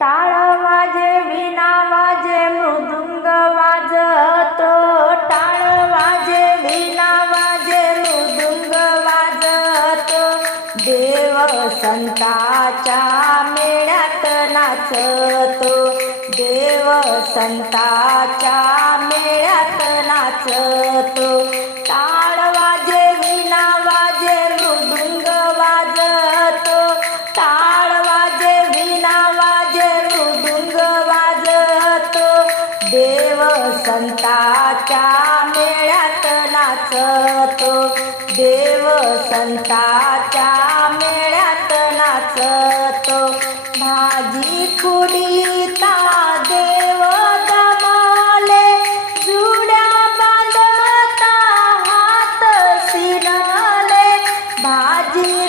टाळा वाजे विना वाजे मृदुंग वाजतो. टाळ वाजे विना वाजे मृदुंग वाजत. देव संताच्या मेळ्यात नाचतो. देव संताच्या मेळ्यात संताच्या मेळ्यात नाचतो. देव संताच्या मेळ्यात नाचत. माझी खुडी देव दमाले हात सिनाले भाजी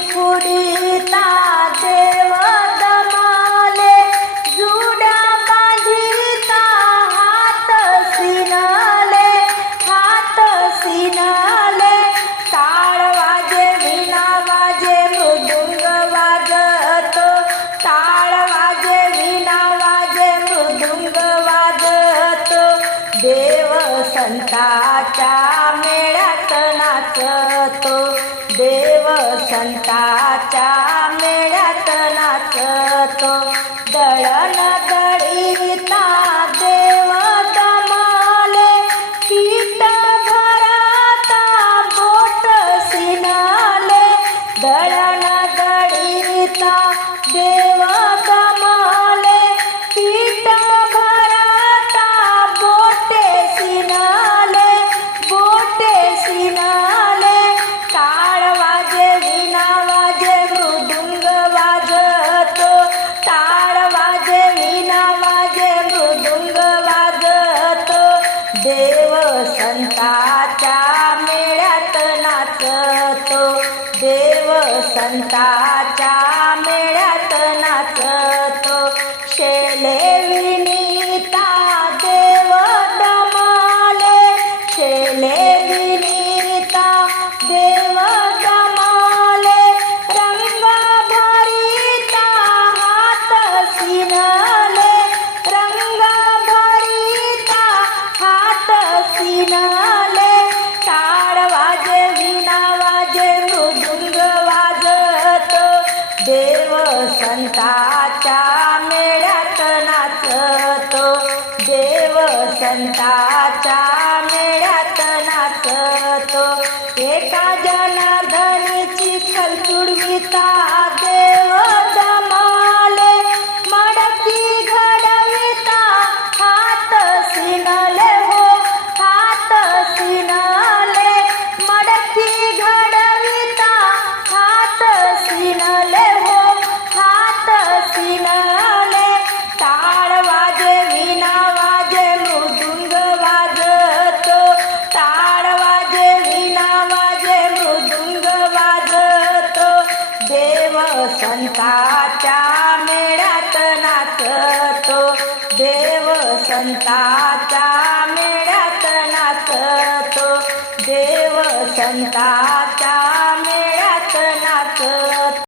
संताच्या मेळ्यात नाचतो. देव संताच्या मेळ्यात नाचतो. दळण देव संताच्या मेळ्यात नाचतो. देव संताच्या मेळ्यात संताच्या मेळ्यात नाचतो. देव संताच्या तो देव संताचा